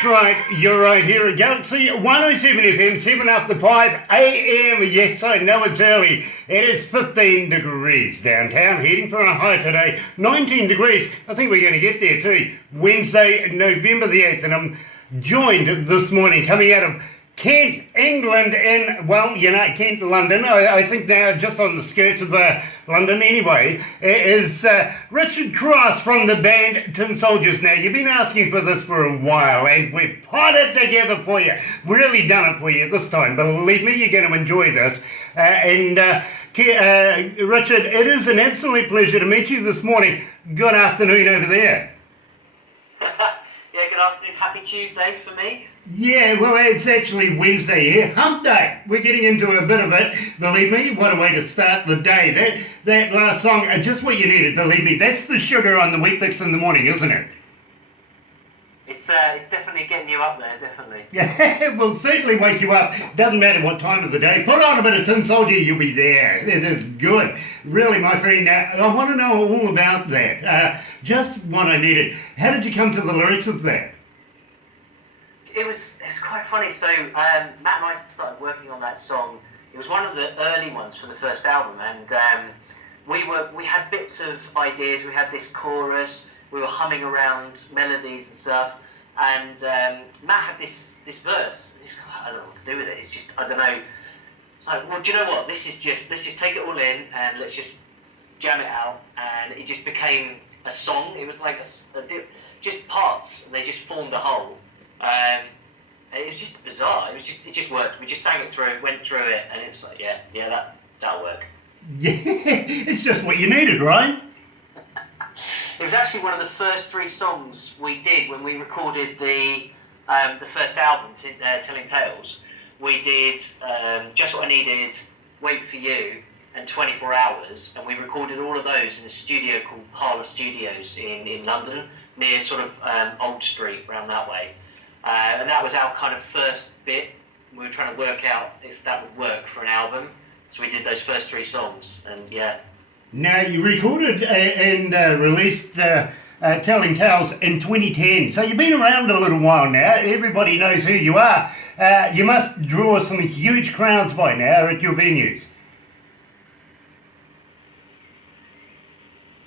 That's right, you're right here at Galaxy107fm, 7 after 5 a.m. Yes, I know it's early. It is 15 degrees downtown, heading for a high today, 19 degrees. I think we're going to get there too. Wednesday, November the 8th, and I'm joined this morning coming out of Kent, England, and, well, you know, Kent, London, I think now just on the skirts of London anyway, is Richard Cross from the band Tin Soldiers. Now, you've been asking for this for a while, and we've put it together for you. Really done it for you this time. Believe me, you're going to enjoy this. Richard, it is an absolute pleasure to meet you this morning. Good afternoon over there. Yeah, good afternoon. Happy Tuesday for me. Yeah, well, it's actually Wednesday here, hump day. We're getting into a bit of it. Believe me, what a way to start the day. That last song, just what you needed, believe me. That's the sugar on the wheat bix in the morning, isn't it? It's definitely getting you up there, definitely. Yeah, it will certainly wake you up. Doesn't matter what time of the day. Put on a bit of Tin Soldier, you'll be there. It is good. Really, my friend. Now, I want to know all about that. Just what I needed. How did you come to the lyrics of that? It was quite funny. So Matt and I started working on that song. It was one of the early ones for the first album, and we had bits of ideas. We had this chorus. We were humming around melodies and stuff, and Matt had this verse. He was like, I don't know what to do with it. It's just, I don't know. It's like, well, do you know what? Let's just take it all in and let's just jam it out. And it just became a song. It was like just parts, and they just formed a whole. It was just bizarre. It just worked. We just sang it through, went through it, and it's like, yeah, that'll work. Yeah, it's just what you needed, right? It was actually one of the first 3 songs we did when we recorded the first album, Telling Tales. We did Just What I Needed, Wait For You, and 24 Hours, and we recorded all of those in a studio called Parlour Studios in London, near sort of Old Street, around that way. And that was our kind of first bit. We were trying to work out if that would work for an album. So we did those first 3 songs, and yeah. Now, you recorded and released Telling Tales in 2010, so you've been around a little while now. Everybody knows who you are. You must draw some huge crowds by now at your venues.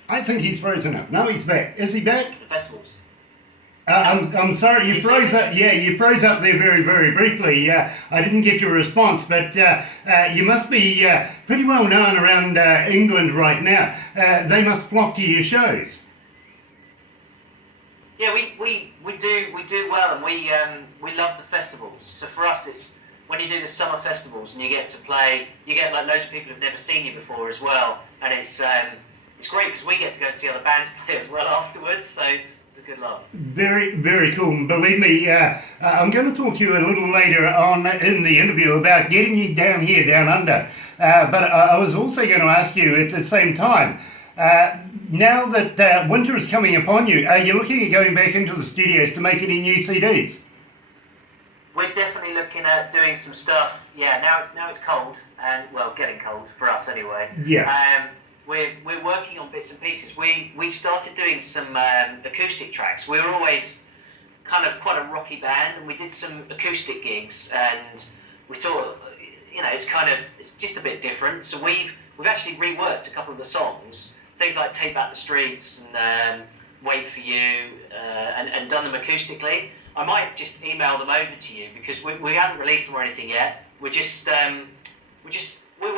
I think he's frozen up. No, he's back. Is he back? The festivals. I'm sorry, you froze up. Yeah, you froze up there very, very briefly. I didn't get your response, but you must be pretty well known around England right now. They must flock to your shows. Yeah, we do well, and we love the festivals. So for us, it's when you do the summer festivals and you get to play, you get like loads of people who've never seen you before as well, and it's great because we get to go and see other bands play as well afterwards. So it's a good laugh. Very, very cool. Believe me, I'm going to talk to you a little later on in the interview about getting you down here, down under. But I was also going to ask you at the same time, now that winter is coming upon you, are you looking at going back into the studios to make any new CDs? We're definitely looking at doing some stuff. Yeah, now it's cold, and well, getting cold for us anyway. Yeah. We're working on bits and pieces. We've started doing some acoustic tracks. We were always kind of quite a rocky band, and we did some acoustic gigs, and we thought, you know, it's just a bit different. So we've actually reworked a couple of the songs, things like Take Back the Streets and Wait For You, and done them acoustically. I might just email them over to you because we haven't released them or anything yet. We want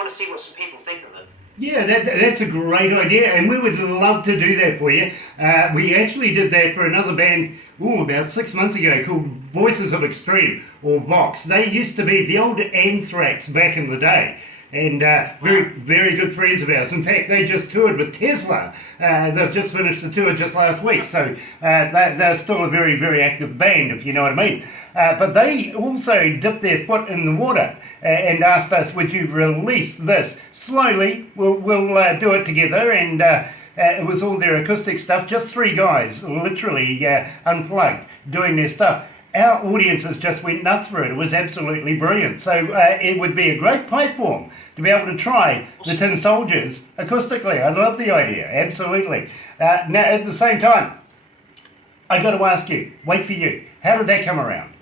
to see what some people think of them. Yeah, that's a great idea, and we would love to do that for you. We actually did that for another band about 6 months ago called Voices of Extreme, or Vox. They used to be the old Anthrax back in the day, and very, very good friends of ours. In fact, they just toured with Tesla. They've just finished the tour just last week, so they're still a very, very active band, if you know what I mean. But they also dipped their foot in the water and asked us, would you release this slowly? We'll do it together, and it was all their acoustic stuff, just 3 guys, literally unplugged, doing their stuff. Our audiences just went nuts for it. It was absolutely brilliant. So it would be a great platform to be able to try the Tin Soldiers acoustically. I love the idea, absolutely. Now, at the same time, I got to ask you, Wait For You, how did that come around?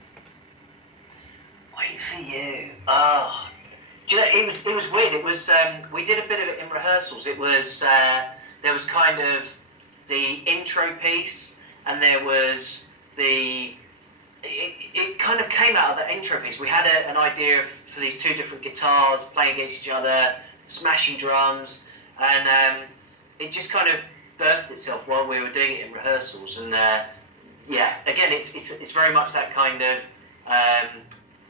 Wait For You. Oh. Do you know, it was weird. It was we did a bit of it in rehearsals. It was there was kind of the intro piece, and there was it kind of came out of the intro piece. We had an idea for these two different guitars playing against each other, smashing drums, and it just kind of birthed itself while we were doing it in rehearsals. And yeah, again, it's very much that kind of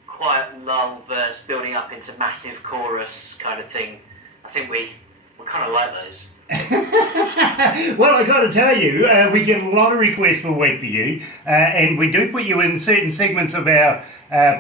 quiet lull verse building up into massive chorus kind of thing. I think we kind of like those. Well, I got to tell you, we get a lot of requests for Wait For You, and we do put you in certain segments of our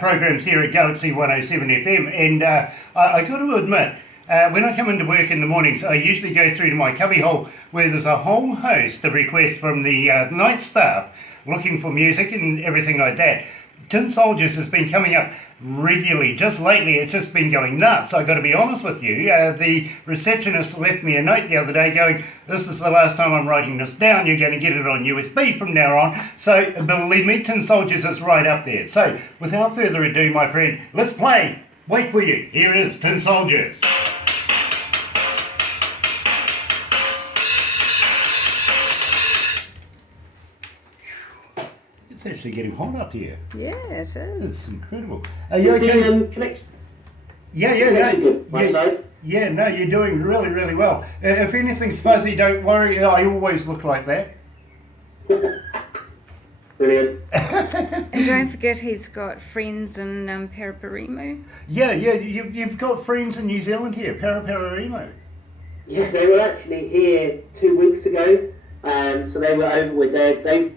programs here at Galaxy107fm, and I got to admit, when I come into work in the mornings, I usually go through to my cubbyhole where there's a whole host of requests from the night staff looking for music and everything like that. Tin Soldiers has been coming up regularly. Just lately, it's just been going nuts. I've got to be honest with you. The receptionist left me a note the other day going, this is the last time I'm writing this down. You're going to get it on USB from now on. So believe me, Tin Soldiers is right up there. So without further ado, my friend, let's play Wait For You. Here it is, Tin Soldiers. It's actually getting hot up here. Yeah, it is. It's incredible. Are you okay? Connection. Yeah, no, you're doing really, really well. If anything's fuzzy, don't worry. I always look like that. Brilliant. And don't forget he's got friends in Paraparaumu. Yeah, you've got friends in New Zealand here, Paraparaumu. Yeah, they were actually here 2 weeks ago. So they were over with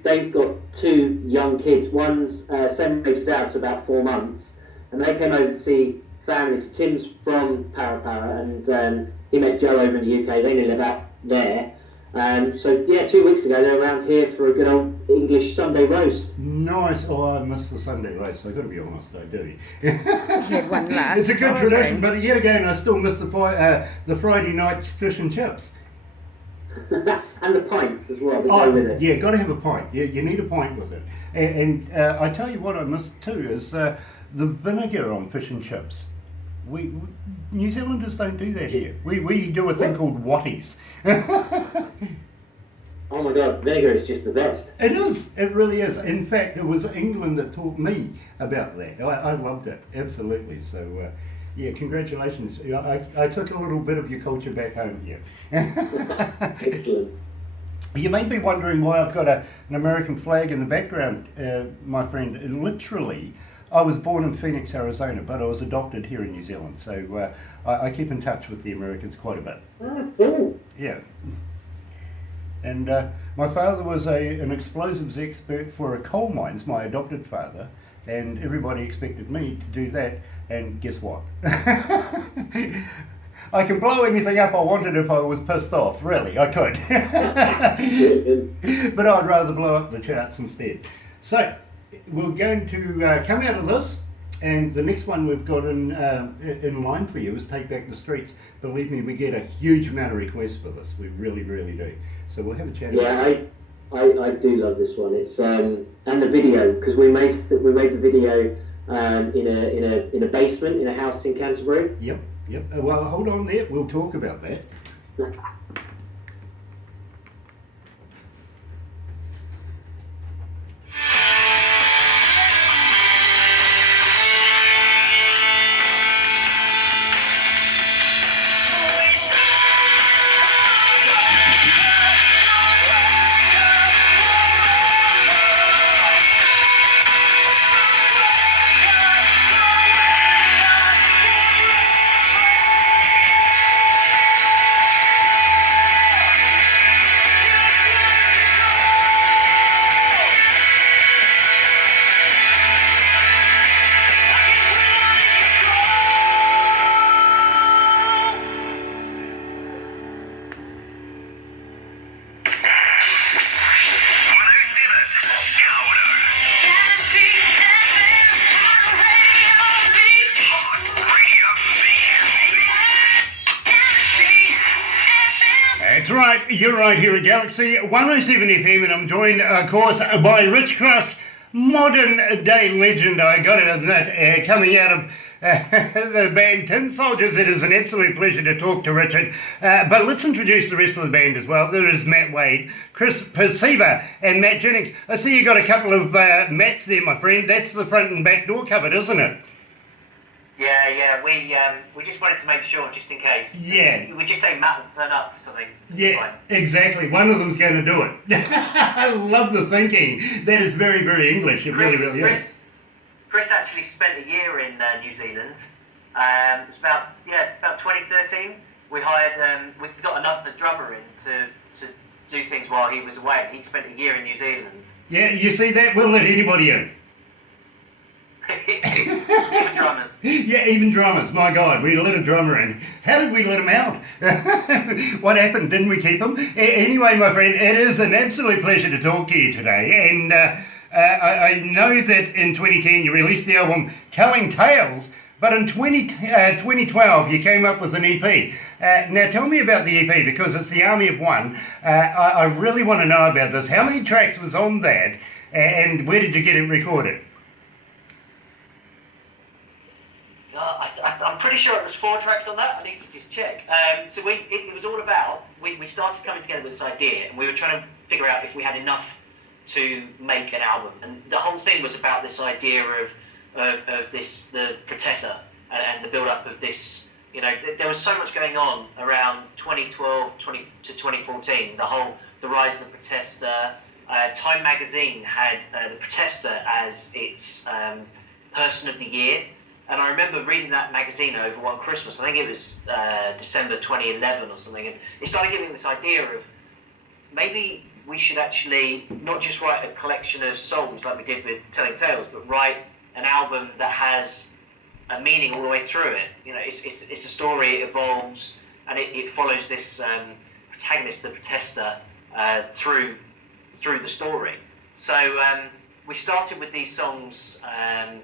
they've got two young kids. One's 7 weeks out, so about 4 months, and they came over to see family. So Tim's from Parapara, and he met Joe over in the UK. They live out there. So yeah, 2 weeks ago they were around here for a good old English Sunday roast. Nice. Oh, I miss the Sunday roast. I got to be honest, I do. We had one last It's a good Friday. tradition, but yet again, I still miss the Friday night fish and chips. And the pints as well. Oh, with it. yeah, got to have a pint. Yeah, you need a pint with it. And I tell you what I miss too is the vinegar on fish and chips. We New Zealanders don't do that here. We do a thing called watties. Oh my God, vinegar is just the best. It is. It really is. In fact, it was England that taught me about that. I loved it. Absolutely. So, yeah, congratulations. I took a little bit of your culture back home here. Excellent. You may be wondering why I've got an American flag in the background, my friend. Literally, I was born in Phoenix, Arizona, but I was adopted here in New Zealand. So I keep in touch with the Americans quite a bit. Oh, cool. Yeah. And my father was an explosives expert for a coal mines, my adopted father, and everybody expected me to do that, and guess what? I can blow anything up I wanted if I was pissed off, really, I could. But I'd rather blow up the charts instead. So, we're going to come out of this, and the next one we've got in line for you is Take Back the Streets. Believe me, we get a huge amount of requests for this, we really, really do. So we'll have a chat about it. I do love this one. It's and the video, because we made the video in a basement in a house in Canterbury. Yep. Well, hold on there. We'll talk about that. That's right, you're right here at Galaxy 107 FM, and I'm joined, of course, by Rich Crust, modern day legend, I got to admit, coming out of the band Tin Soldiers. It is an absolute pleasure to talk to Richard. But let's introduce the rest of the band as well. There is Matt Wade, Chris Perceiver, and Matt Jennings. I see you got a couple of Matts there, my friend. That's the front and back door covered, isn't it? Yeah. We just wanted to make sure, just in case. Yeah. We just say Matt will turn up to something. Yeah, exactly. One of them's going to do it. I love the thinking. That is very, very English. It really is. Chris actually spent a year in New Zealand. It was about 2013. We hired, we got another drummer in to do things while he was away. He spent a year in New Zealand. Yeah, you see that? We'll let anybody in. Even drummers. Yeah, even drummers. My God, we let a drummer in. How did we let him out? What happened? Didn't we keep him? Anyway, my friend, it is an absolute pleasure to talk to you today. And I know that in 2010 you released the album Telling Tales, but in 2012 you came up with an EP. Now tell me about the EP, because it's the Army of One. I really want to know about this. How many tracks was on that, and where did you get it recorded? I'm pretty sure it was 4 tracks on that. I need to just check. So it was all about, we started coming together with this idea, and we were trying to figure out if we had enough to make an album. And the whole thing was about this idea of the Protester and the build-up of this. You know, there was so much going on around 2012 to 2014. The rise of the Protester. Time magazine had the Protester as its person of the year. And I remember reading that magazine over one Christmas. I think it was December 2011 or something. And it started giving this idea of maybe we should actually not just write a collection of songs like we did with Telling Tales, but write an album that has a meaning all the way through it. You know, it's a story, it evolves, and it follows this protagonist, the Protester, through the story. So we started with these songs, and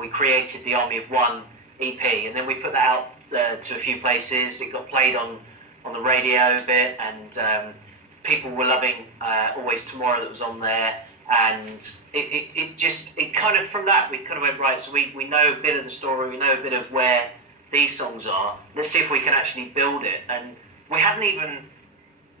we created the Army of One EP, and then we put that out to a few places. It got played on the radio a bit, and people were loving Always Tomorrow that was on there, and it kind of, from that we kind of went, right, so we know a bit of the story, we know a bit of where these songs are, let's see if we can actually build it. And we hadn't even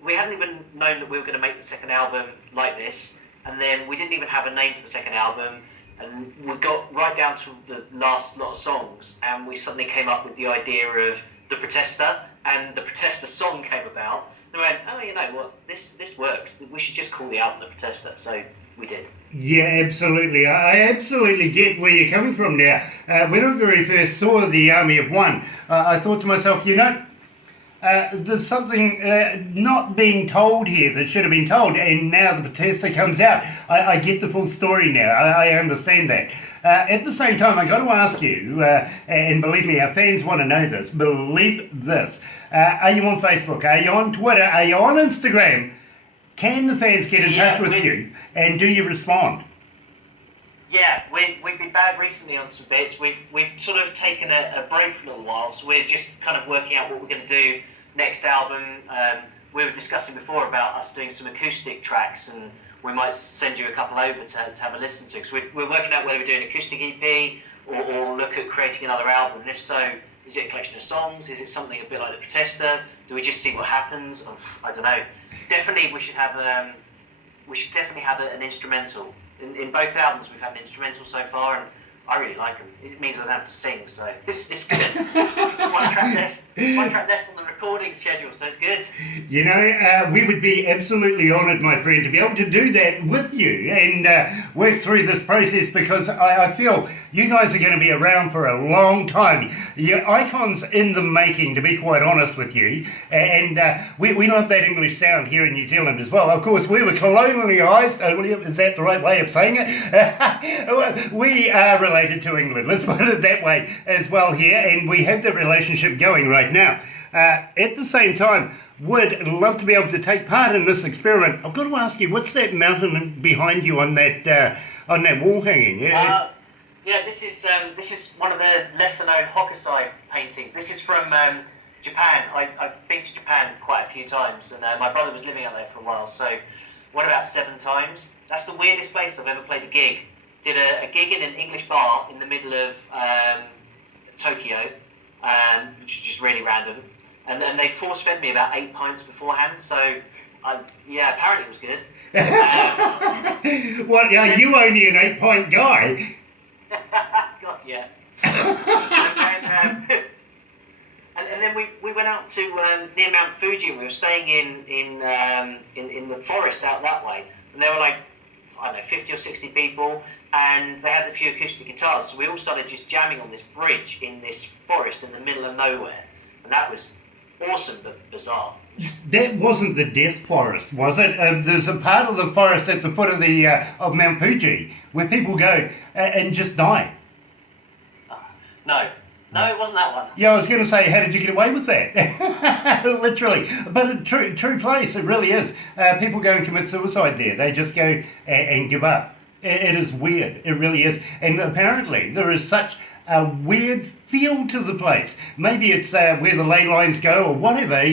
known that we were going to make the second album like this, and then we didn't even have a name for the second album, and we got right down to the last lot of songs, and we suddenly came up with the idea of the Protester, and the Protester song came about. And we went, oh, you know what, this works. We should just call the album The Protester. So we did. Yeah, absolutely. I absolutely get where you're coming from now. When I very first saw the Army of One, I thought to myself, there's something not being told here that should have been told, and now the Protester comes out. I get the full story now. I understand that. At the same time, I got to ask you, and believe me, our fans want to know this, believe this. Are you on Facebook? Are you on Twitter? Are you on Instagram? Can the fans get in touch with you, and do you respond? Yeah, we've been bad recently on some bits. We've sort of taken a break for a little while, so we're just kind of working out what we're going to do next album. We were discussing before about us doing some acoustic tracks, and we might send you a couple over to have a listen to, because we're working out whether we're doing an acoustic EP or look at creating another album. And if so, is it a collection of songs? Is it something a bit like the Protester? Do we just see what happens? I don't know. Definitely, we should definitely have an instrumental. In both albums, we've had an instrumental so far, and I really like them. It means I don't have to sing, so it's good. One track less on the recording schedule, so it's good. We would be absolutely honoured, my friend, to be able to do that with you and work through this process, because I feel you guys are going to be around for a long time. You're icons in the making, to be quite honest with you, and we love that English sound here in New Zealand as well. Of course, we were colonialised, is that the right way of saying it? We are related to England, let's put it that way as well here, and we have the relationship going right now. At the same time, would love to be able to take part in this experiment. I've got to ask you, what's that mountain behind you on that wall hanging? This is one of the lesser known Hokusai paintings. This is from Japan. I've been to Japan quite a few times, and my brother was living out there for a while, so went about 7 times. That's the weirdest place I've ever played a gig. Did a gig in an English bar in the middle of Tokyo, which is just really random. And then they force-fed me about 8 pints beforehand, so apparently it was good. What, are you only an 8-pint guy? God, yeah. And then we went out to near Mount Fuji, and we were staying in the forest out that way. And there were like, I don't know, 50 or 60 people, and they had a few acoustic guitars. So we all started just jamming on this bridge in this forest in the middle of nowhere. And that was awesome but bizarre. That wasn't the Death Forest, was it? There's a part of the forest at the foot of the of Mount Fuji where people go and just die. No, it wasn't that one. Yeah, I was going to say, how did you get away with that? Literally. But a true place, it really is. People go and commit suicide there. They just go and give up. It is weird. It really is. And apparently there is such a weird feel to the place. Maybe it's where the ley lines go or whatever,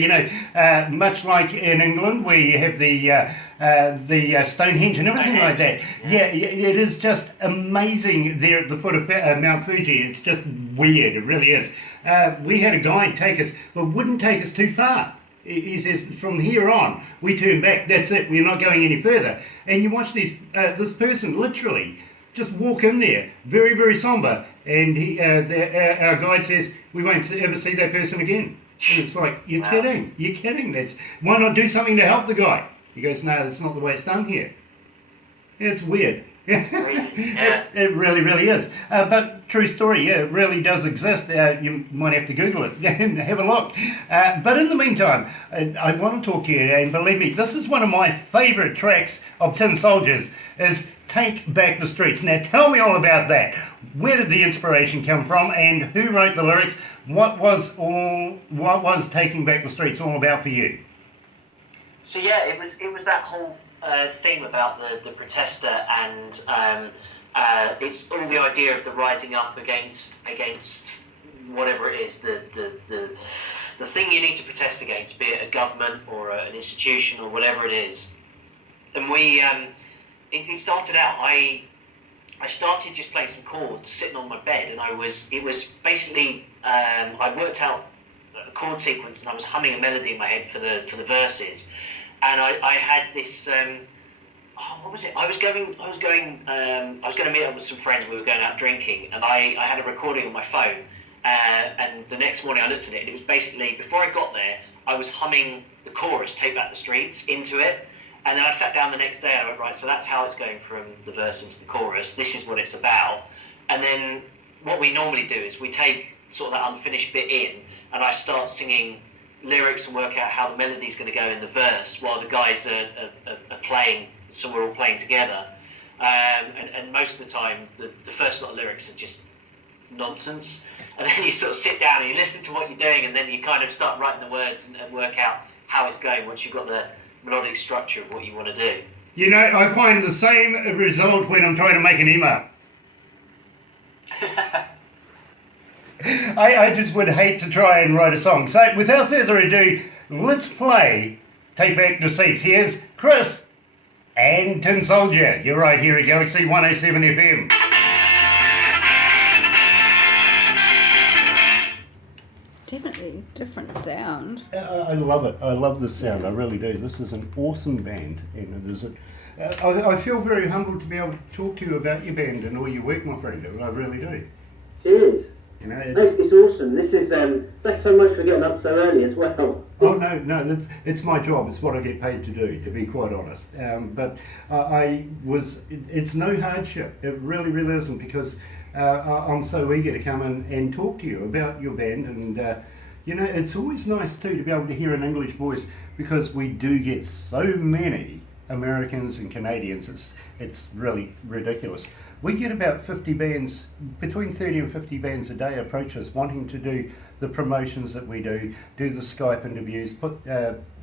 much like in England where you have the Stonehenge and everything like that. Yeah, it is just amazing there at the foot of Mount Fuji. It's just weird, it really is. We had a guide take us, but wouldn't take us too far. He says, from here on, we turn back, that's it, we're not going any further. And you watch this person literally just walk in there, very, very somber, and our guide says, we won't ever see that person again. And it's like, you're kidding. Why not do something to help the guy? He goes, no, that's not the way it's done here. It's weird. It really, really is. But true story, it really does exist. You might have to Google it and have a look. But in the meantime, I want to talk to you, and believe me, this is one of my favourite tracks of Tin Soldiers, is Take Back the Streets. Now tell me all about that. Where did the inspiration come from, and who wrote the lyrics? What was Taking Back the Streets all about for you? So yeah, it was that whole theme about the protester, and it's all the idea of the rising up against whatever it is, the thing you need to protest against, be it a government or an institution or whatever it is. And it started out, I started just playing some chords, sitting on my bed, and it was basically, I worked out a chord sequence, and I was humming a melody in my head for the verses, and I had this, what was it? I was going to meet up with some friends. We were going out drinking, and I had a recording on my phone, and the next morning I looked at it, and it was basically, before I got there, I was humming the chorus, Take Back the Streets, into it. And then I sat down the next day and I went, right, so that's how it's going from the verse into the chorus. This is what it's about. And then what we normally do is we take sort of that unfinished bit in, and I start singing lyrics and work out how the melody's going to go in the verse while the guys are playing, so we're all playing together. And most of the time, the first lot of lyrics are just nonsense. And then you sort of sit down and you listen to what you're doing, and then you kind of start writing the words and work out how it's going once you've got the melodic structure of what you want to do. You know, I find the same result when I'm trying to make an email. I just would hate to try and write a song. So without further ado, let's play Take Back the Seats. Here's Chris and Tin Soldier. You're right here at Galaxy107fm. Definitely different sound. I love it. I love this sound. I really do. This is an awesome band, and I feel very humbled to be able to talk to you about your band and all your work, my friend. I really do. Cheers. You know, it's awesome. This is thanks so much for getting up so early as well. Oh no, it's my job. It's what I get paid to do, to be quite honest. But it's no hardship. It really, really isn't, because I'm so eager to come in and talk to you about your band, and it's always nice too to be able to hear an English voice, because we do get so many Americans and Canadians. It's really ridiculous. We get about 50 bands, between 30 and 50 bands a day approach us wanting to do the promotions that we do the Skype interviews.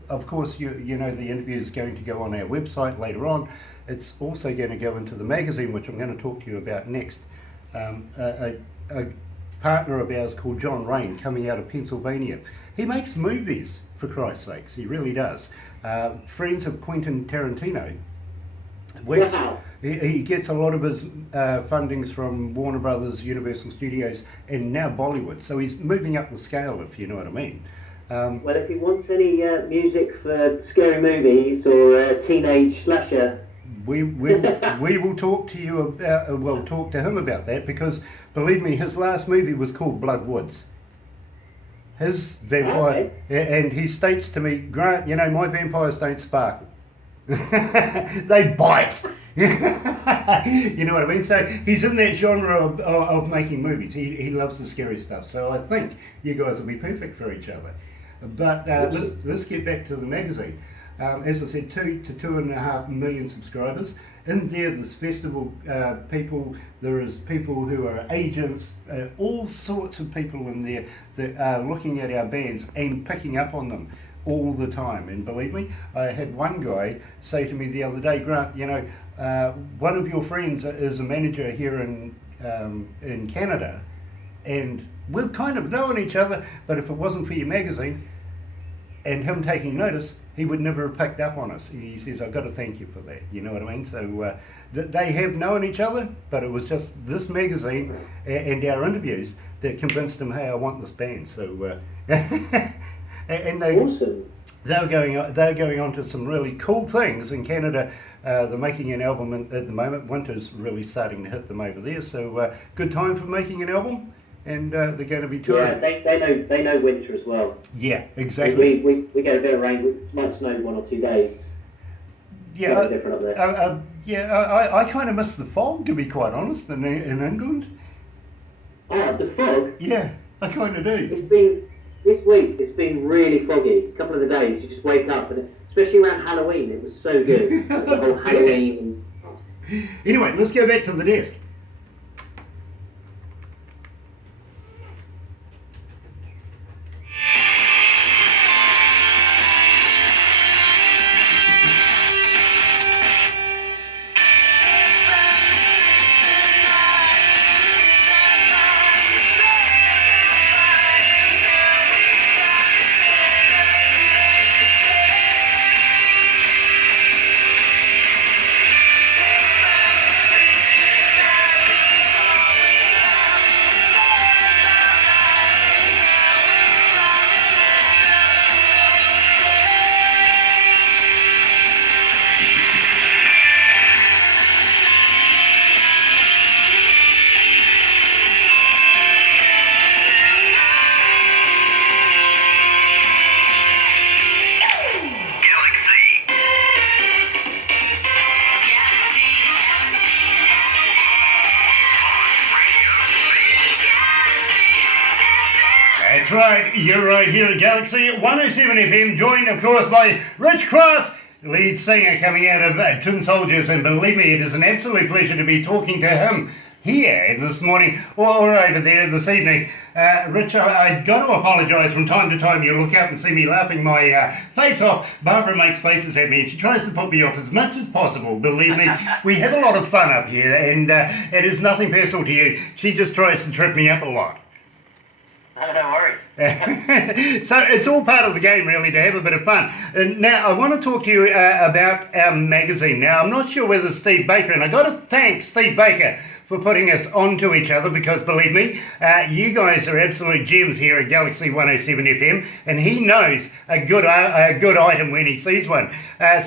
Of course, you know the interview is going to go on our website later on. It's also going to go into the magazine, which I'm going to talk to you about next. A partner of ours called John Rain, coming out of Pennsylvania. He makes movies, for Christ's sakes, he really does. Friends of Quentin Tarantino. Wow. He gets a lot of his fundings from Warner Brothers, Universal Studios, and now Bollywood. So he's moving up the scale, if you know what I mean. Well, if he wants any music for scary movies or teenage slasher, we will talk to you about. We'll talk to him about that, because believe me, his last movie was called Blood Woods. His vampire, and he states to me, Grant, you know, my vampires don't sparkle. They bite. You know what I mean? So he's in that genre of making movies. He loves the scary stuff. So I think you guys will be perfect for each other. But let's get back to the magazine. As I said, 2 to 2.5 million subscribers. In there's festival people, there is people who are agents, all sorts of people in there that are looking at our bands and picking up on them all the time. And believe me, I had one guy say to me the other day, Grant, you know, one of your friends is a manager here in Canada, and we've kind of known each other, but if it wasn't for your magazine and him taking notice, he would never have picked up on us. He says, I've got to thank you for that. You know what I mean? So they have known each other, but it was just this magazine and our interviews that convinced him, hey, I want this band. So, and awesome. They're going on to some really cool things in Canada. They're making an album at the moment. Winter's really starting to hit them over there. So good time for making an album. And they're going to be touring. Yeah, they know winter as well. Yeah, exactly. We get a bit of rain. It might snow 1 or 2 days. Yeah, different up there. I kind of miss the fog, to be quite honest, in England. Oh, the fog? Yeah, I kind of do. This week, it's been really foggy. A couple of the days, you just wake up, and especially around Halloween, it was so good. Like the whole Halloween. Anyway, let's go back to the desk. That's right, you're right here at Galaxy 107 FM, joined of course by Rich Cross, lead singer coming out of Tin Soldiers, and believe me, it is an absolute pleasure to be talking to him here this morning, or over there this evening. Rich, I've got to apologise from time to time. You look out and see me laughing my face off. Barbara makes faces at me and she tries to put me off as much as possible. Believe me, we have a lot of fun up here, and it is nothing personal to you. She just tries to trip me up a lot. No worries. So it's all part of the game, really, to have a bit of fun. And now I want to talk to you about our magazine. Now, I'm not sure whether Steve Baker, and I've got to thank Steve Baker for putting us onto each other, because believe me, you guys are absolute gems here at Galaxy 107 FM, and he knows a good item when he sees one.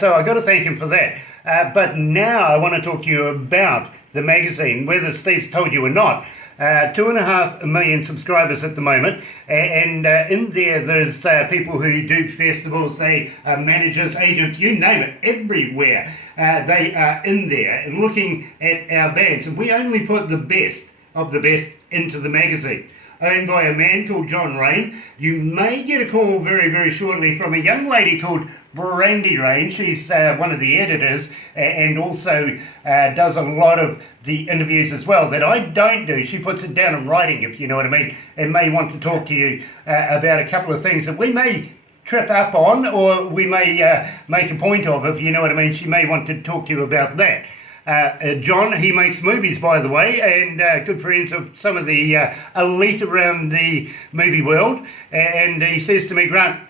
So I've got to thank him for that. But now I want to talk to you about the magazine, whether Steve's told you or not. 2.5 million subscribers at the moment, and in there's people who do festivals, they are managers, agents, you name it, everywhere. They are in there looking at our bands, and we only put the best of the best into the magazine. Owned by a man called John Rain. You may get a call very, very shortly from a young lady called Brandy Rain. She's one of the editors and also does a lot of the interviews as well that I don't do. She puts it down in writing, if you know what I mean, and may want to talk to you about a couple of things that we may trip up on, or we may make a point of, if you know what I mean. She may want to talk to you about that. John, he makes movies, by the way, and good friends of some of the elite around the movie world. And he says to me, Grant,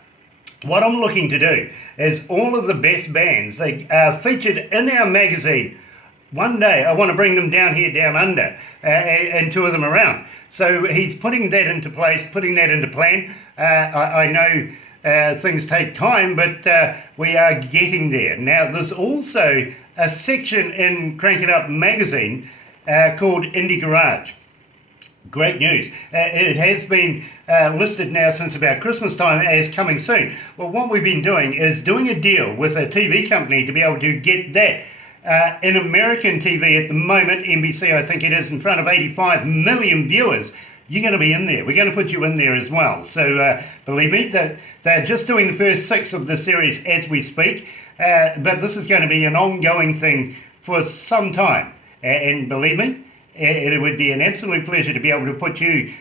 what I'm looking to do is all of the best bands, they are featured in our magazine. One day I want to bring them down here, down under, and tour them around. So he's putting that into place, putting that into plan. I know things take time, but we are getting there. Now, there's also a section in Crank It Up magazine called Indie Garage. Great news. It has been listed now since about Christmas time as coming soon. Well, what we've been doing is doing a deal with a TV company to be able to get that. In American TV at the moment, NBC, I think it is, in front of 85 million viewers. You're going to be in there. We're going to put you in there as well. So believe me, they're just doing the first 6 of the series as we speak. But this is going to be an ongoing thing for some time. And believe me, it would be an absolute pleasure to be able to put you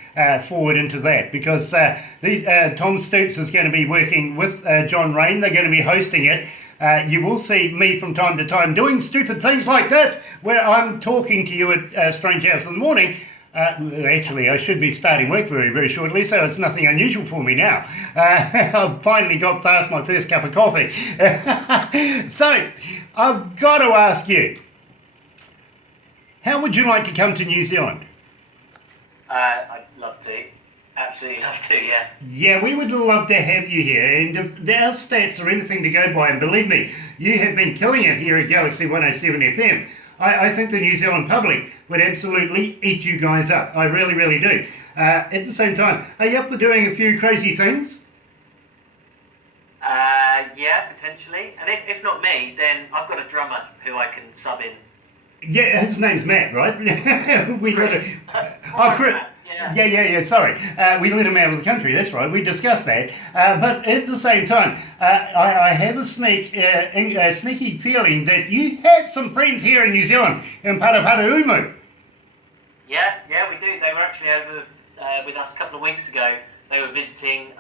forward into that, because Tom Stoops is going to be working with John Rain. They're going to be hosting it. You will see me from time to time doing stupid things like this, where I'm talking to you at strange hours in the morning. Actually, I should be starting work very, very shortly, so it's nothing unusual for me now. I've finally got past my first cup of coffee. So, I've got to ask you, how would you like to come to New Zealand? I'd love to. Absolutely love to, yeah. Yeah, we would love to have you here, and if our stats are anything to go by, and believe me, you have been killing it here at Galaxy107fm, I think the New Zealand public would absolutely eat you guys up. I really, really do. At the same time, are you up for doing a few crazy things? Yeah, potentially. And if not me, then I've got a drummer who I can sub in. Yeah, his name's Matt, right? Chris. Chris. Yeah, sorry. We let him out of the country, that's right. We discussed that. But at the same time, I have a sneaky feeling that you had some friends here in New Zealand, in Paraparaumu. Yeah, we do. They were actually over with us a couple of weeks ago. They were visiting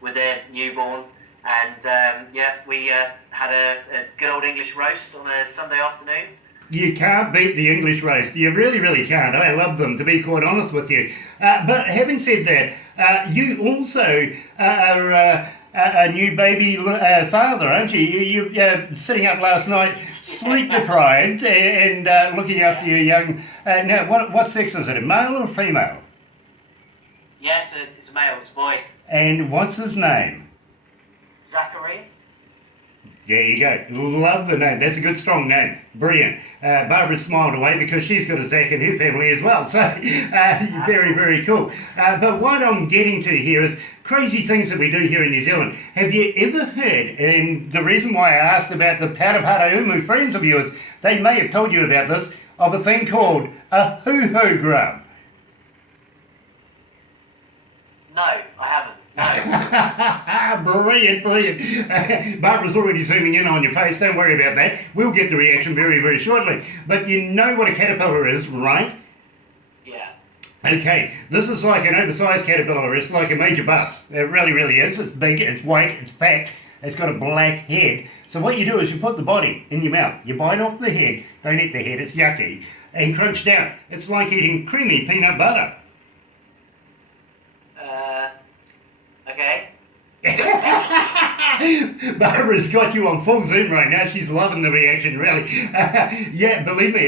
with their newborn. And we had a good old English roast on a Sunday afternoon. You can't beat the English roast. You really, really can't. I love them, to be quite honest with you. But having said that, you also are a new baby father, aren't you? You're sitting up last night, sleep deprived, and looking after your young... now, what sex is it, a male or a female? Yeah, it's a male, it's a boy. And what's his name? Zachary. There you go. Love the name. That's a good, strong name. Brilliant. Barbara smiled away because she's got a Zach in her family as well. So, very, very cool. But what I'm getting to here is crazy things that we do here in New Zealand. Have you ever heard, and the reason why I asked about the Paraparaumu friends of yours, they may have told you about this, of a thing called a hoo-hoo grub? No, I haven't. No. Brilliant. Barbara's already zooming in on your face. Don't worry about that. We'll get the reaction very, very shortly. But you know what a caterpillar is, right? Yeah. Okay, this is like an oversized caterpillar. It's like a major bus. It really, really is. It's big, it's white, it's fat, it's got a black head. So what you do is you put the body in your mouth. You bite off the head. Don't eat the head, it's yucky. And crunch down. It's like eating creamy peanut butter. Okay. Barbara's got you on full zoom right now. She's loving the reaction, really. Yeah, believe me,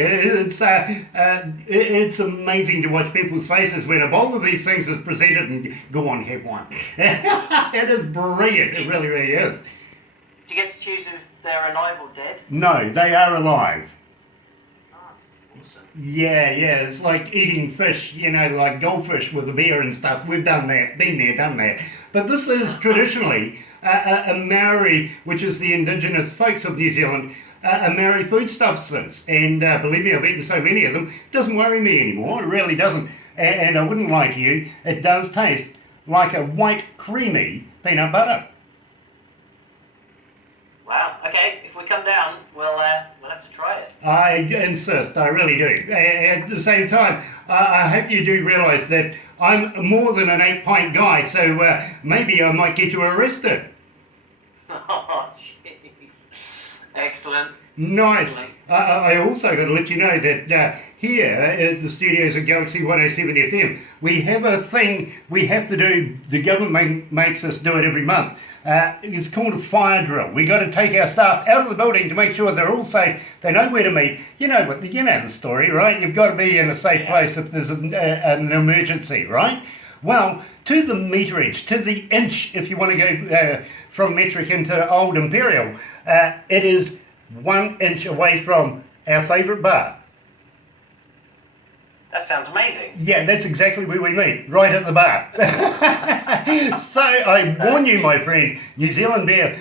it's amazing to watch people's faces when a bowl of these things is presented and go on, have one. It is brilliant. It really, really is. Do you get to choose if they're alive or dead? No, they are alive. Awesome. Yeah, it's like eating fish, like goldfish with a beer and stuff. We've done that, been there, done that. But this is traditionally a Maori, which is the indigenous folks of New Zealand, a Maori food substance. And believe me, I've eaten so many of them, it doesn't worry me anymore. It really doesn't. And I wouldn't lie to you, it does taste like a white, creamy peanut butter. Wow. Okay. If we come down, we'll have to try it. I insist. I really do. At the same time, I hope you do realise that I'm more than an 8-pint guy, so maybe I might get you arrested. Oh, jeez. Excellent. Nice. Excellent. I also got to let you know that here at the studios of Galaxy107fm, we have a thing we have to do. The government makes us do it every month. It's called a fire drill. We got to take our staff out of the building to make sure they're all safe. They know where to meet. You know the story, right? You've got to be in a safe place if there's an emergency, right? Well, to the meterage, to the inch, if you want to go from metric into old imperial, it is 1 inch away from our favourite bar. That sounds amazing. Yeah, that's exactly where we meet, right at the bar. So I warn you, my friend, New Zealand beer,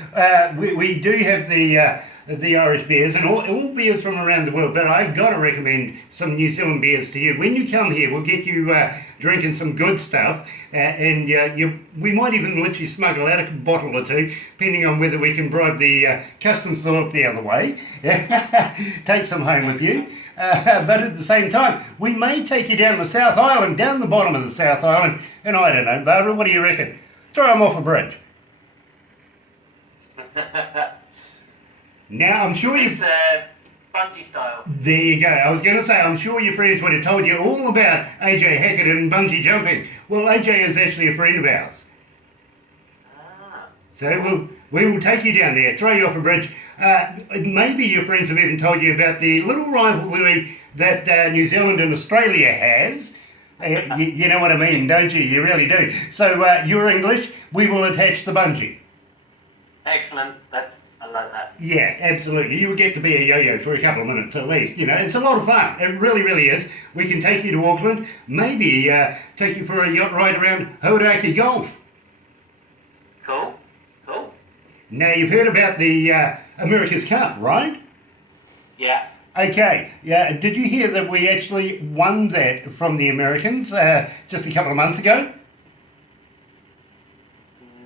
we do have the Irish beers and all beers from around the world, but I've got to recommend some New Zealand beers to you. When you come here, we'll get you drinking some good stuff, and we might even let you smuggle out a bottle or two, depending on whether we can bribe the customs to look the other way. Take some home with you. But at the same time, we may take you down the South Island, down the bottom of the South Island, and I don't know, Barbara, what do you reckon? Throw them off a bridge. Now, I'm sure It's bungee style. There you go. I was going to say, I'm sure your friends would have told you all about AJ Hackett and bungee jumping. Well, AJ is actually a friend of ours. Ah. So we will take you down there, throw you off a bridge. Maybe your friends have even told you about the little rivalry that New Zealand and Australia has. You know what I mean, don't you? You really do. So you're English, we will attach the bungee. Excellent. I like that. Yeah, absolutely. You will get to be a yo-yo for a couple of minutes at least. You know, it's a lot of fun. It really, really is. We can take you to Auckland, maybe take you for a yacht ride around Hauraki Golf. Cool. Now, you've heard about the America's Cup, right? Yeah. Okay. Yeah. Did you hear that we actually won that from the Americans just a couple of months ago?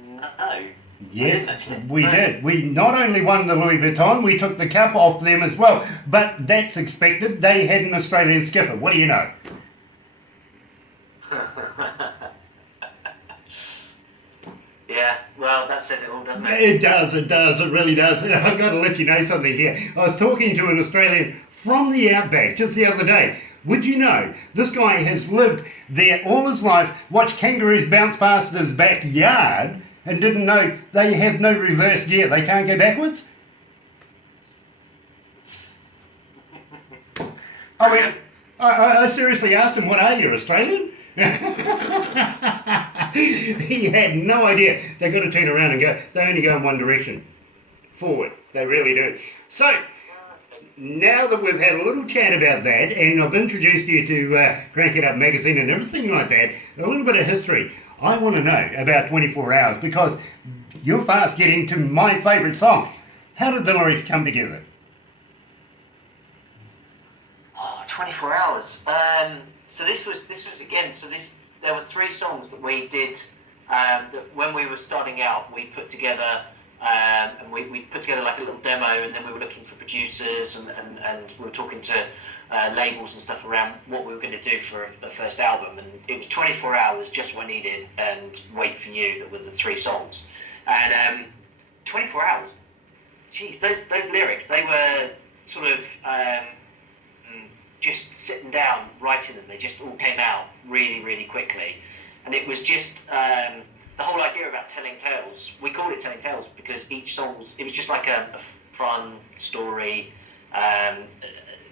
No. Yes, we did. We not only won the Louis Vuitton, we took the cup off them as well. But that's expected. They had an Australian skipper. What do you know? Yeah, well, that says it all, doesn't it? It does, it really does. And I've got to let you know something here. I was talking to an Australian from the outback just the other day. Would you know, this guy has lived there all his life, watched kangaroos bounce past his backyard, and didn't know they have no reverse gear. They can't go backwards? I seriously asked him, what are you, Australian? He had no idea. They've got to turn around and go. They only go in one direction. Forward. They really do. So, now that we've had a little chat about that, and I've introduced you to Crank It Up magazine and everything like that, a little bit of history, I want to know about 24 Hours, because you're fast getting to my favourite song. How did the lyrics come together? 24 Hours. So this was again. So there were 3 songs that we did. That when we were starting out, we put together, and we put together like a little demo, and then we were looking for producers, and we were talking to labels and stuff around what we were going to do for the first album. And it was 24 Hours, Just What I Needed, and Wait for You. That were the 3 songs. And 24 Hours. Jeez, those lyrics, they were sort of. Just sitting down, writing them, they just all came out really, really quickly. And it was just the whole idea about telling tales. We called it Telling Tales because each song it was just like a fun story, and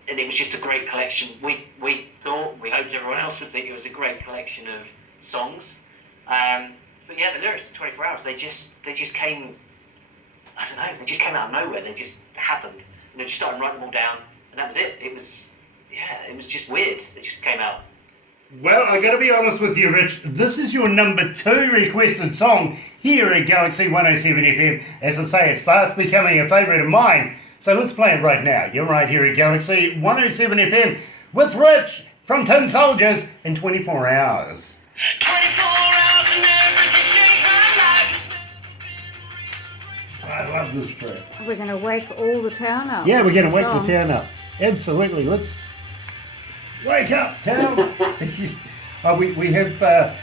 it was just a great collection. We hoped everyone else would think it was a great collection of songs. But yeah, the lyrics to 24 Hours, they just came, I don't know, they just came out of nowhere. They just happened. And I just started writing them all down, and that was it. It was just weird. It just came out. Well, I got to be honest with you, Rich. This is your number 2 requested song here at Galaxy107fm. As I say, it's fast becoming a favourite of mine. So let's play it right now. You're right here at Galaxy107fm with Rich from Tin Soldiers in 24 Hours. 24 hours and everything's changed my life. I love this track. We're going to wake all the town up. Yeah, we're going to wake Song. the town up. Absolutely. Let's wake up, town. We have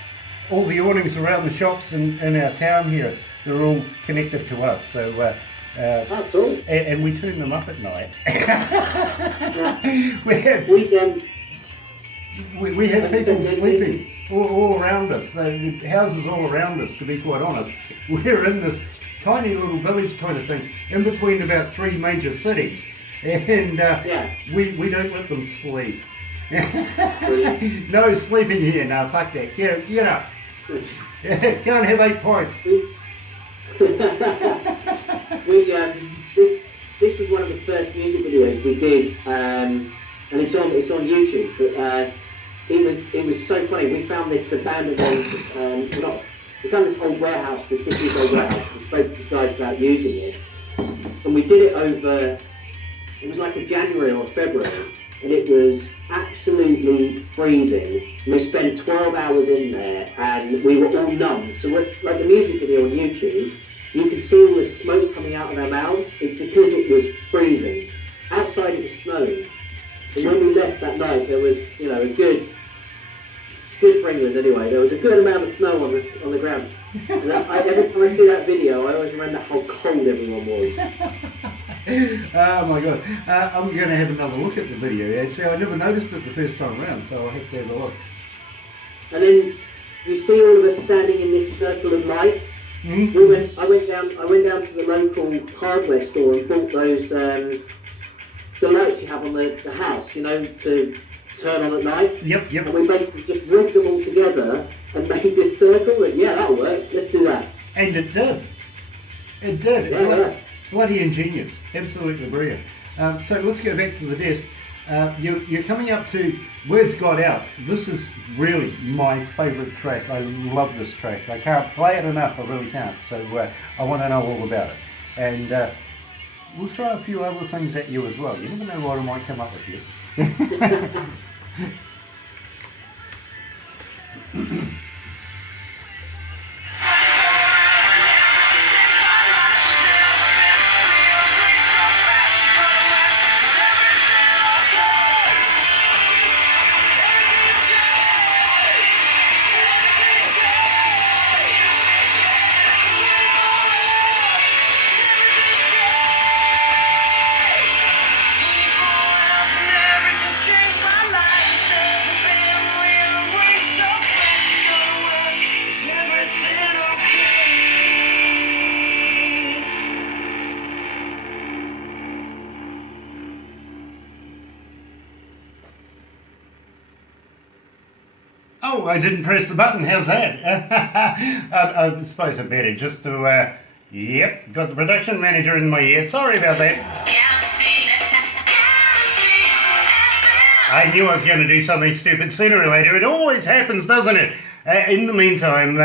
all the awnings around the shops in our town here. They're all connected to us. So Oh, cool. And we turn them up at night. we have people sleeping all around us. So there's houses all around us, to be quite honest. We're in this tiny little village kind of thing, in between about 3 major cities. And we don't let them sleep. No sleeping here, no, fuck that. Get up. Can't have 8 pints. This was one of the first music videos we did, and it's on YouTube. But it was so funny. We found this abandoned, we found this old warehouse, this disused old warehouse. We spoke to these guys about using it, and we did it over. It was like a January or February, and it was absolutely freezing. We spent 12 hours in there, and we were all numb. So, like the music video on YouTube, you could see all the smoke coming out of our mouths. It's because it was freezing. Outside it was snowing. And when we left that night, there was, it's good for England anyway. There was a good amount of snow on the ground. And every time I see that video, I always remember how cold everyone was. Oh my god. I'm going to have another look at the video. Actually, I never noticed it the first time around, so I'll have to have a look. And then you see all of us standing in this circle of lights. Mm-hmm. I went down to the local hardware store and bought those the lights you have on the house, to turn on at night. Yep. And we basically just rigged them all together and made this circle. And yeah, that'll work. Let's do that. And it did. It did. Yeah. Bloody ingenious. Absolutely brilliant. So let's go back to the desk. You're coming up to Words Got Out. This is really my favourite track. I love this track. I can't play it enough. I really can't. So I want to know all about it. And we'll throw a few other things at you as well. You never know what I might come up with you. Oh, I didn't press the button. How's that? I suppose I better just to, yep, got the production manager in my ear. Sorry about that. I knew I was going to do something stupid sooner or later. It always happens, doesn't it? In the meantime,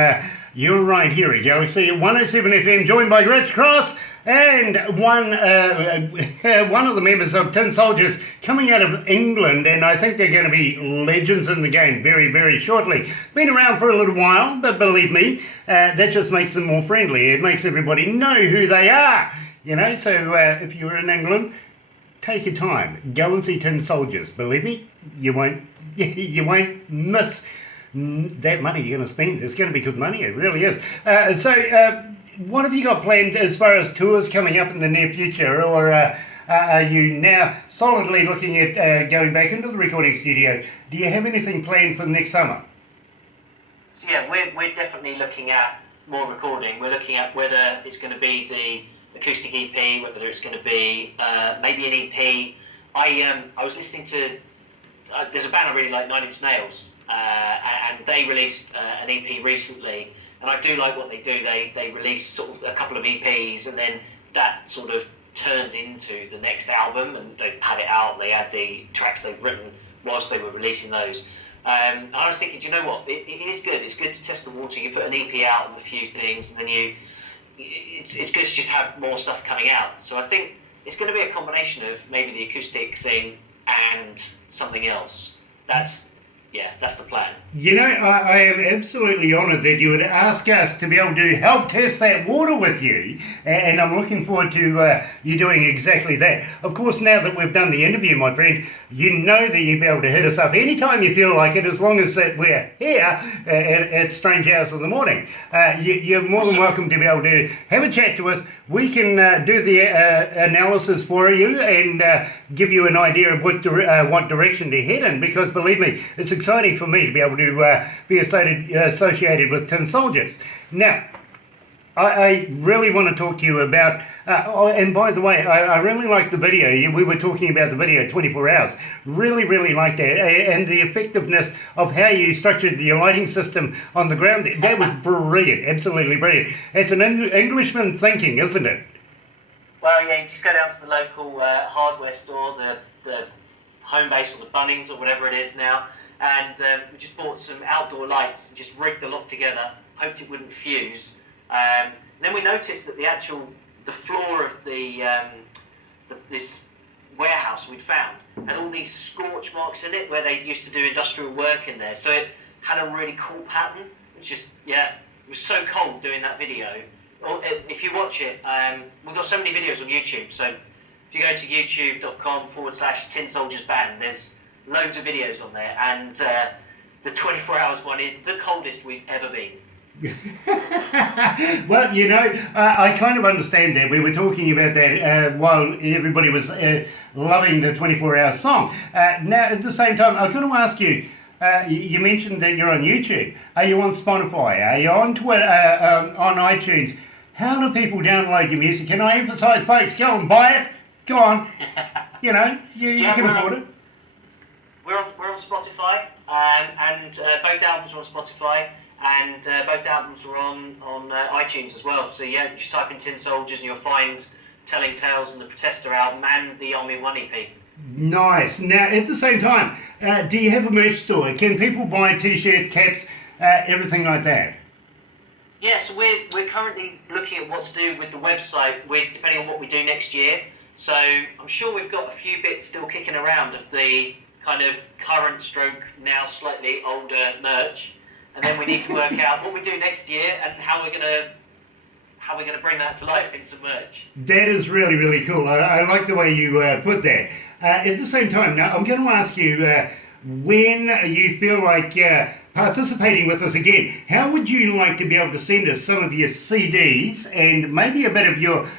you're right here at Galaxy107fm, joined by Rich Cross and one of the members of Tin Soldiers coming out of England, and I think they're going to be legends in the game very, very shortly. Been around for a little while, but believe me, that just makes them more friendly. It makes everybody know who they are, So if you're in England, take your time. Go and see Tin Soldiers. Believe me, you won't miss that money you're going to spend. It's going to be good money. It really is. What have you got planned as far as tours coming up in the near future, or are you now solidly looking at going back into the recording studio? Do you have anything planned for next summer? So yeah, we're definitely looking at more recording. We're looking at whether it's going to be the acoustic EP, whether it's going to be maybe an EP. I was listening to there's a band I really like, 9 Inch Nails, and they released an EP recently. And I do like what they do. They release sort of a couple of EPs, and then that sort of turns into the next album, and they pad it out. They add the tracks they've written whilst they were releasing those. And I was thinking, do you know what? It is good. It's good to test the water. You put an EP out of a few things, and then it's good to just have more stuff coming out. So I think it's going to be a combination of maybe the acoustic thing and something else. That's the plan. I am absolutely honoured that you would ask us to be able to help test that water with you, and I'm looking forward to you doing exactly that. Of course, now that we've done the interview, my friend, you know that you'll be able to hit us up anytime you feel like it, as long as that we're here at strange hours of the morning. You're more than welcome to be able to have a chat to us we can do the analysis for you and give you an idea of what direction to head in, because believe me, it's exciting for me to be able to be associated with Tin Soldier. Now, I really want to talk to you about, and by the way, I really like the video. We were talking about the video, 24 Hours. Really, really like that. And the effectiveness of how you structured your lighting system on the ground. That was brilliant, absolutely brilliant. It's an Englishman thinking, isn't it? Well, yeah, you just go down to the local hardware store, the Home Base or the Bunnings or whatever it is now, and we just bought some outdoor lights and just rigged the lot together, hoped it wouldn't fuse. Then we noticed that the floor of this warehouse we'd found had all these scorch marks in it where they used to do industrial work in there. So it had a really cool pattern. It's just, yeah, it was so cold doing that video. If you watch it, we've got so many videos on YouTube. So if you go to youtube.com/Tin Soldiers Band, there's loads of videos on there. And the 24 Hours one is the coldest we've ever been. Well, you know, I kind of understand that. We were talking about that while everybody was loving the 24-hour song. Now, at the same time, I kind of ask you, you mentioned that you're on YouTube. Are you on Spotify? Are you on Twitter, on iTunes? How do people download your music? Can I emphasize, folks, go and buy it. Go on. You know, you can afford it. We're on Spotify, and both albums are on Spotify. And both albums are on iTunes as well. So yeah, just type in Tin Soldiers and you'll find Telling Tales and the Protester album and the Army 1 EP. Nice. Now, at the same time, do you have a merch store? Can people buy t-shirts, caps, everything like that? Yeah, so we're currently looking at what to do with the website, depending on what we do next year. So I'm sure we've got a few bits still kicking around of the kind of current stroke, now slightly older merch. And then we need to work out what we do next year and how we're gonna bring that to life in some merch. That is really, really cool. I like the way you put that. At the same time, now I'm going to ask you when you feel like participating with us again. How would you like to be able to send us some of your CDs and maybe a bit of your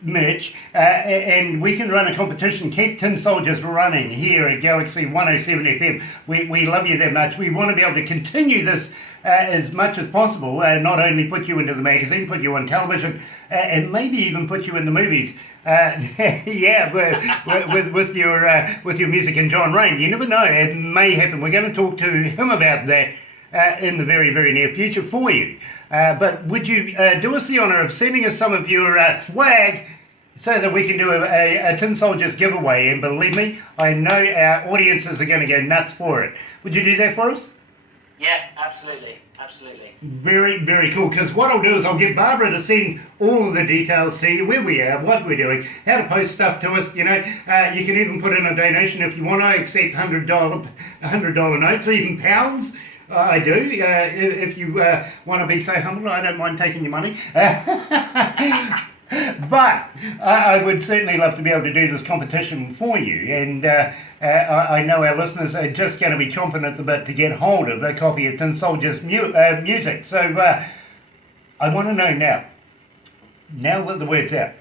merch, and we can run a competition, keep Tin Soldiers running here at Galaxy107fm. We love you that much. We want to be able to continue this as much as possible, not only put you into the magazine, put you on television, and maybe even put you in the movies. Yeah, with your music and John Rain. You never know, it may happen. We're going to talk to him about that in the very, very near future for you. But would you do us the honour of sending us some of your swag so that we can do a Tin Soldiers giveaway? And believe me, I know our audiences are going to go nuts for it. Would you do that for us? Yeah, absolutely. Absolutely. Very, very cool. Because what I'll do is I'll get Barbara to send all of the details to you, where we are, what we're doing, how to post stuff to us. You know, you can even put in a donation if you want. I accept $100 notes or even pounds. I do. If you want to be so humble, I don't mind taking your money. But I would certainly love to be able to do this competition for you. And I know our listeners are just going to be chomping at the bit to get hold of a copy of Tin Soldiers music. So I want to know now that the word's out,